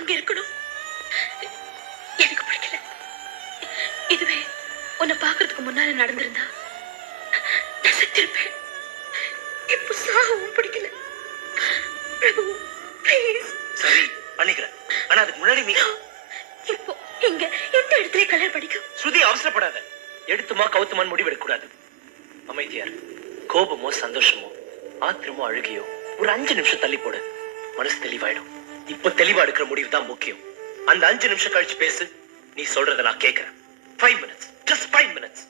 அங்க இருக்கணும். எனக்கு பிடிக்கல. இதுவே உன்னை பாக்குறதுக்கு முன்னால நடந்திருந்தா நான் செத்திருப்பேன். இப்போ சாகவும் பிடிக்கல. பிரபு ப்ளீஸ். சரி பண்ணிக்கிறேன். ஆனா அதுக்கு முன்னாடி நீ இப்போ இங்க இந்த இடத்துல கல்யாணம் படிக்கும். ஸ்ருதி அவசரப்படாத. எடுத்துமா கவுத்துமான்னு முடிவெடுக்க கூடாது. அமைதியார். கோபமோ சந்தோஷமோ ஆத்திரமோ அழுகையோ ஒரு 5 நிமிஷம் தள்ளி போடு. மனசு தெளிவாயிடும். இப்ப தெளிவா எடுக்கிற முடிவு தான் முக்கியம். அந்த 5 நிமிஷம் கழிச்சு பேசு. நீ சொல்றத நான் கேட்கிறேன். 5 minutes. Just 5 minutes.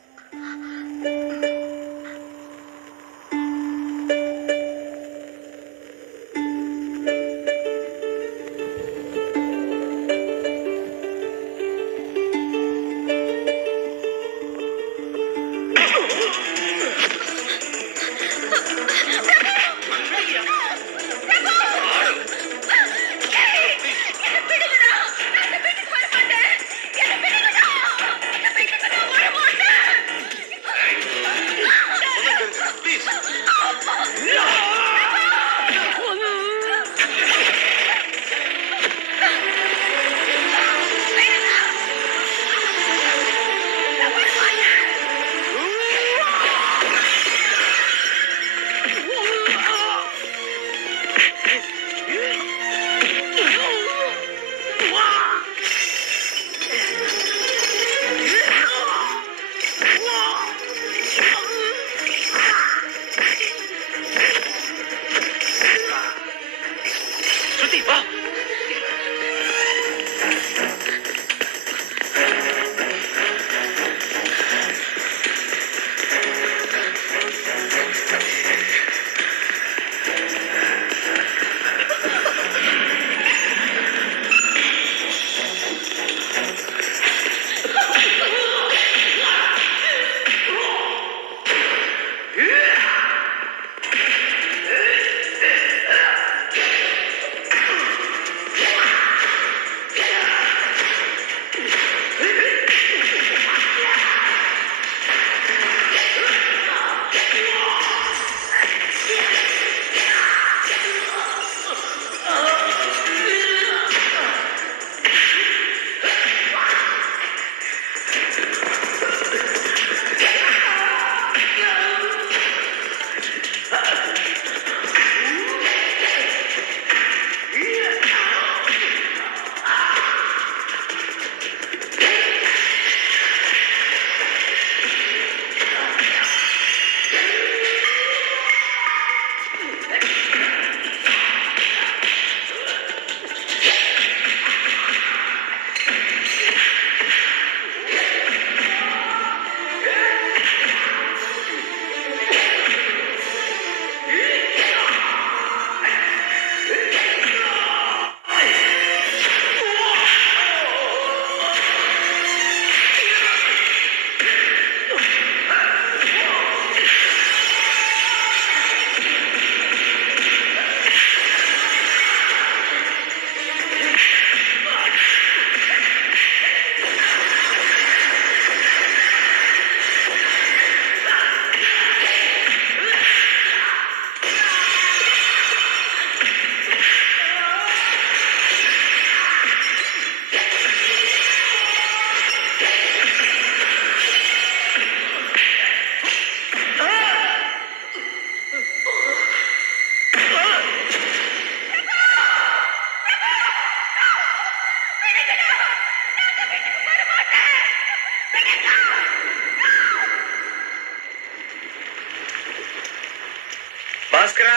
பாஸ்கரா,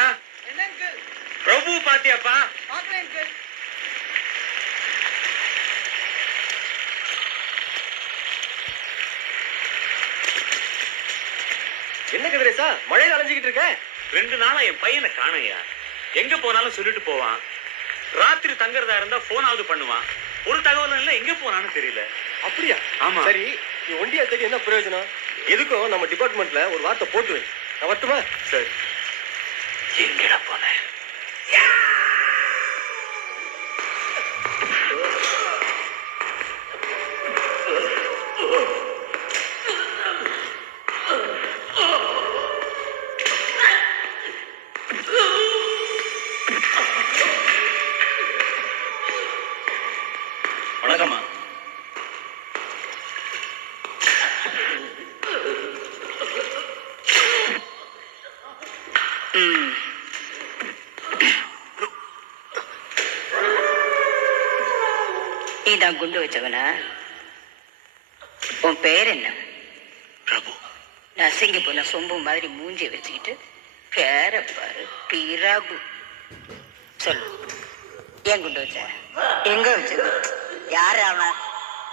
பிரபு பாத்தியாப்பா? என்ன கதிரேசா, மழையில அலைஞ்சிக்கிட்டு இருக்க? 2 நாளா என் பையனை காணையா. எங்க போனாலும் சொல்லிட்டு போவான். ராத்திரி தங்கறதா இருந்தா போனாவது பண்ணுவான். ஒரு தகவலும் இல்ல, எங்க போனான்னு தெரியல. அப்படியா? ஆமா. சரி, நீ ஒண்டியா தேடி என்ன பிரயோஜனம்? எதுக்கும் நம்ம டிபார்ட்மெண்ட்ல ஒரு வார்த்தை போட்டு வை. நான் வரட்டுமா? சரி. எங்கடா போன? வணக்கம்மா. நீதான் குண்டு வச்சவனா? உன் பேர் என்ன? பிரபு. நசிங்க போன சொம்பு மாதிரி மூஞ்சி வச்சுக்கிட்டு பேர பாரு பிராபு. சொல்லு, ஏன் குண்டு வச்ச? எங்க வச்சது? யாரு அவன்?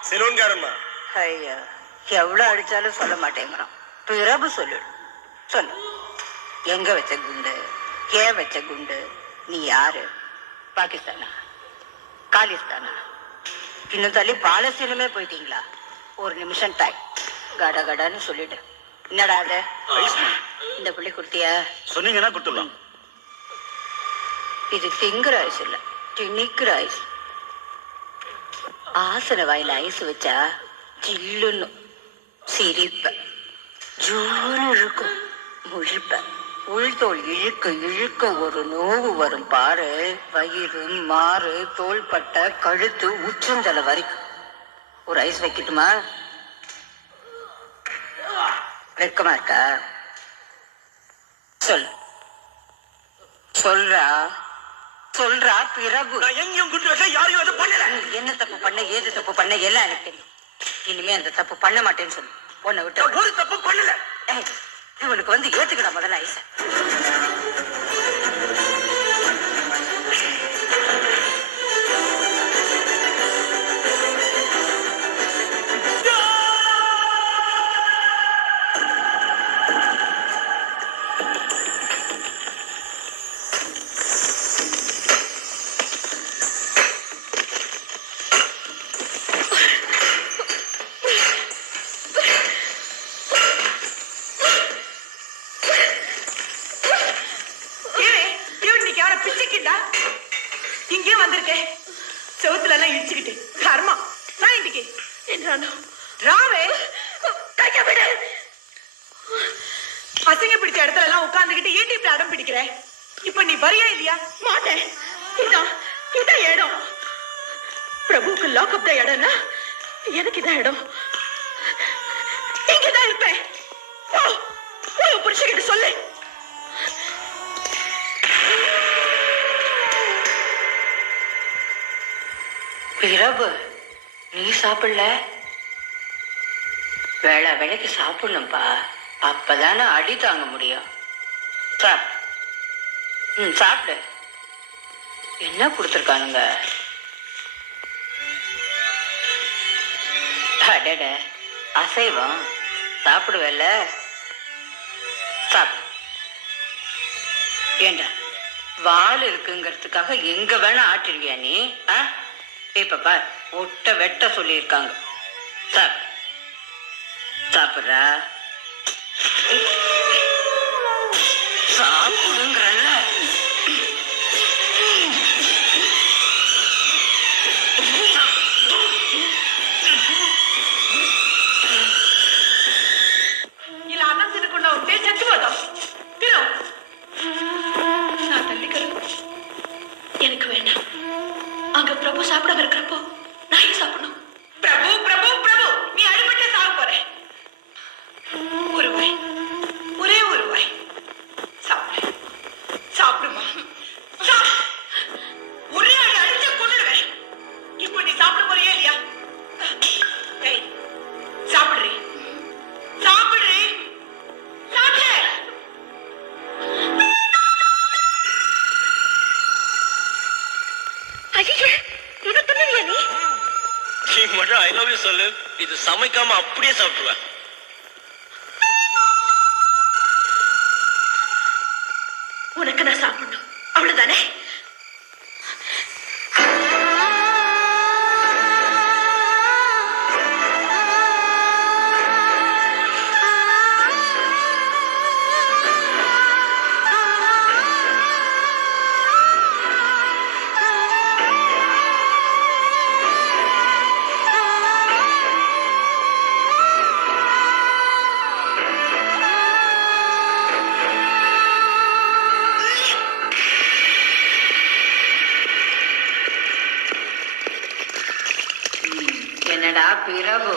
செலோன்காரம்மா. ஐயா, எவ்வளவு அடிச்சாலும் சொல்ல மாட்டேங்கிறான். பிரபு சொல்லு, சொல்லு. எங்க வச்ச குண்டு? ஏன் வச்ச குண்டு? நீ யாரு? பாகிஸ்தானா? காலிஸ்தானா? இன்னும் தள்ளி பாலஸ்தீனமே போயிட்டீங்களா? ஒரு நிமிஷம் டைம், கட கடன்னு சொல்லிடு. என்னடா அது? இந்த பிள்ளை கொடுத்தியா? சொன்னீங்கன்னா கொடுத்துடலாம். இது திங்குற ஐஸ் இல்ல, திணிக்கிற ஐஸ். ஆசன வாயில ஐஸ் வச்சா ஜில்லுன்னு சிரிப்ப, ஜூன்னு இருக்கும், முழிப்ப. உள்தோல் இழுக்க இழுக்க ஒரு நோவு வரும் பாரு. வயிறு, மாறு, தோள்பட்ட, கழுத்து, உச்சந்தலை வரைக்கும். ஒரு ஐஸ் வைக்கட்டுமா? வெக்கமா இருக்கா? சொல், சொல்றா, சொல்றா பிரபு. நான் எங்கேயும் குண்டு வச்சா யாரையும் அதை பண்ணல. நீ என்ன தப்பு பண்ண, ஏது தப்பு பண்ண எல்லாம் எனக்கு தெரியும். இனிமே அந்த தப்பு பண்ண மாட்டேன்னு சொல்லு. உன்னை விட்டு நான் ஒரு தப்பு பண்ணல. ஏய், இவனுக்கு வந்து ஏத்துக்கடா முதல்ல ஐச. இங்கே வந்திருக்கேன். செவுத்துல எல்லாம் இடிச்சுக்கிட்டு கர்மா நான் இன்னைக்கு என்றானோ ராவே கைய விடு. அசிங்க பிடிச்ச இடத்துல எல்லாம் உட்கார்ந்துகிட்டு ஏன் இப்படி அடம் பிடிக்கிற? இப்ப நீ வரியா இல்லையா? மாட்டேன். இதான் இதான் இடம். பிரபுக்கு லாக்அப் தான் இடம்னா எனக்கு இதான் இடம். இங்கதான் இருப்பேன். புருஷகிட்ட சொல்லு. பிரபு, நீ சாப்பிடல? வேளை வேலைக்கு சாப்பிடணும்பா, அப்பதானே அடி தாங்க முடியும். சாப்பிடு. என்ன கொடுத்துருக்கானுங்க? அடட, அசைவம் சாப்பிடுவேல? சாப்பிடு. ஏண்டா, வால் இருக்குங்கிறதுக்காக எங்க வேணா ஆட்டிருவியா நீ? இப்ப பார், ஒட்ட வெட்ட சொல்லியிருக்காங்க. சாப்பிடுறா, சாப்பிடுங்கிறல்ல. இல்ல அண்ணன் உன் பேர் சத்து போதும். நான் தள்ளிக்கிறேன். எனக்கு வேண்டாம். அங்க பிரபு சாப்பிடாம இருக்கிறப்போ நான் ஏன் சாப்பிடணும்? பிரபு பிரபு பிரபு, நீ அடிபட்டு சாக போற. ஒரு வாய், ஒரே ஒரு வாய் சாப்பிடு. சாப்பிடுமா? ஒரே அடி அடிச்சு கொண்டுடுவேன். இப்போ நீ சாப்பிட போறியா இல்லையா? ஏய், சாப்பிடுறீ சாப்பிடுறீ சாப்பிடு. நீ மட்டும் ஐ லவ் யூ சொல்லு, இது சமைக்காம அப்படியே சாப்பிடுவேன். உனக்கு நான் சாப்பிடணும், அவ்வளவுதானே? என்னடா பிரபு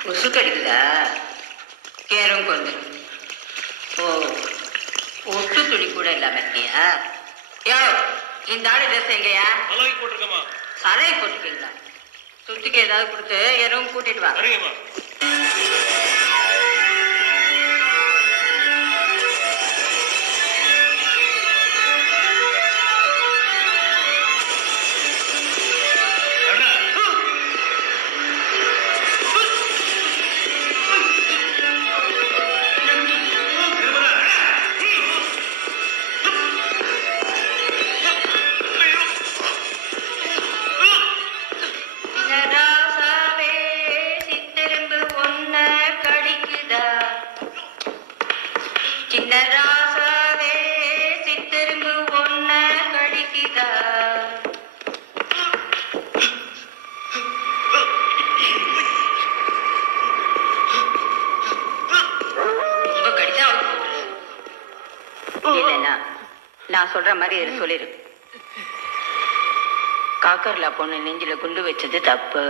கொசு கடிக்குதா? கேரும் கொஞ்சம். ஓ, ஒட்டு துணி கூட இல்லாம இருக்கியா? யோ, இந்த ஆளு ட்ரெஸ் எங்கயா? சலை போட்டுக்கீங்களா? சுத்திக்கு ஏதாவது கொடுத்து எதுவும் கூட்டிட்டு வா. சின்னராசாவே, சித்தெரும்பு ஒன்ன கடிக்குதா? சின்னராசாவே, சித்தெரும்பு ஒன்ன கடிக்குதா? இப்ப கடிச்சா இல்லைன்னா நான் சொல்ற மாதிரி இதை சொல்லிடு. காக்கர்லா பொண்ணு நெஞ்சில குண்டு வச்சது தப்பு.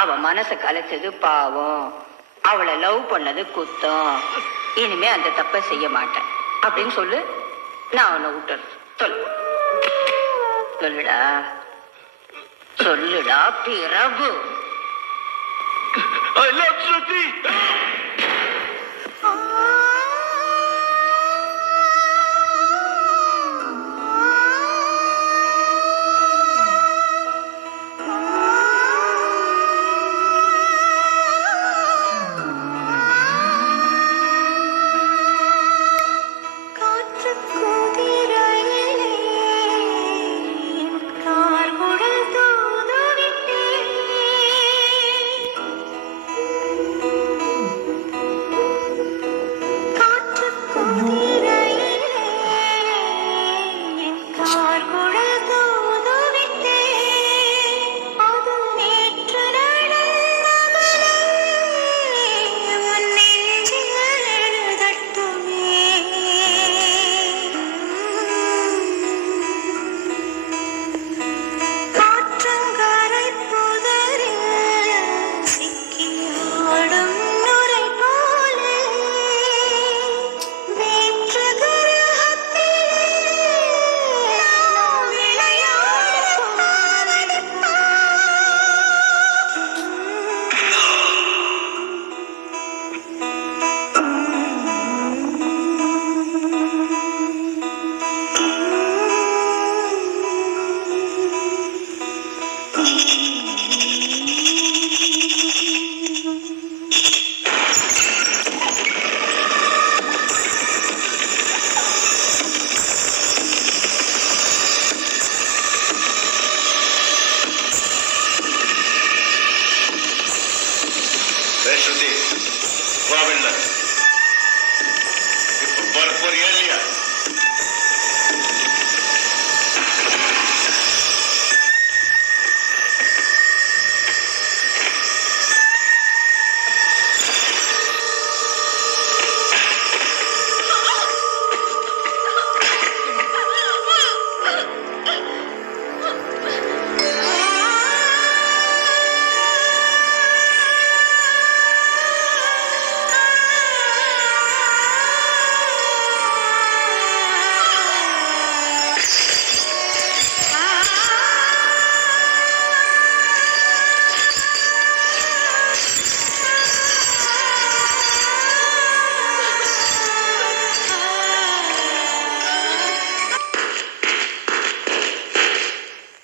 அவ மனசை கலைச்சது பாவம். அவளை லவ் பண்ணது குத்தம். இனிமே அந்த தப்பை செய்ய மாட்டேன் அப்படின்னு சொல்லு. நான் அவனை விட்டுறேன். சொல்லு சொல்லுடா, சொல்லுடா பிரபு.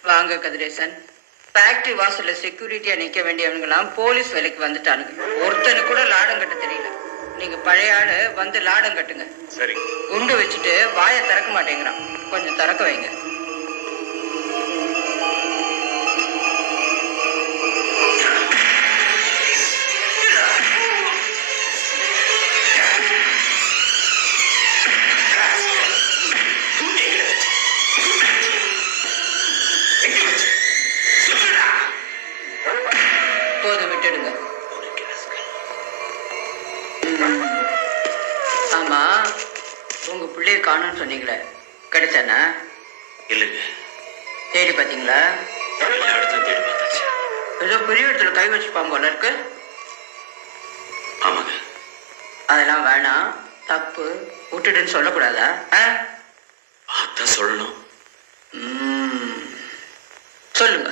வாங்க கதிரேசன். ஃபேக்டரி வாசல்ல செக்யூரிட்டியா நிக்க வேண்டியவங்களாம் போலீஸ் வேலைக்கு வந்துட்டானுங்க. ஒருத்தனு கூட லாடம் கட்ட தெரியல. நீங்க பழைய ஆளு வந்து லாடம் கட்டுங்க. சரி. குண்டு வச்சுட்டு வாயை திறக்க மாட்டேங்கிறான். கொஞ்சம் திறக்க வைங்க. போதும், விட்டுடுங்க. ஆமா, உங்க பிள்ளைய காணும்னு சொன்னீங்களே, கிடைச்சானா? இல்லைங்க. தேடி பாத்தீங்களா? எல்லா இடத்துலயும் தேடி பார்த்தாச்சு. ஏதோ பெரிய இடத்துல கை வச்சுப்பாங்க போல இருக்கு. ஆமாங்க. அதெல்லாம் வேணாம், தப்பு, விட்டுடுன்னு சொல்லக்கூடாதா? அதான் சொல்லணும். சொல்லுங்க.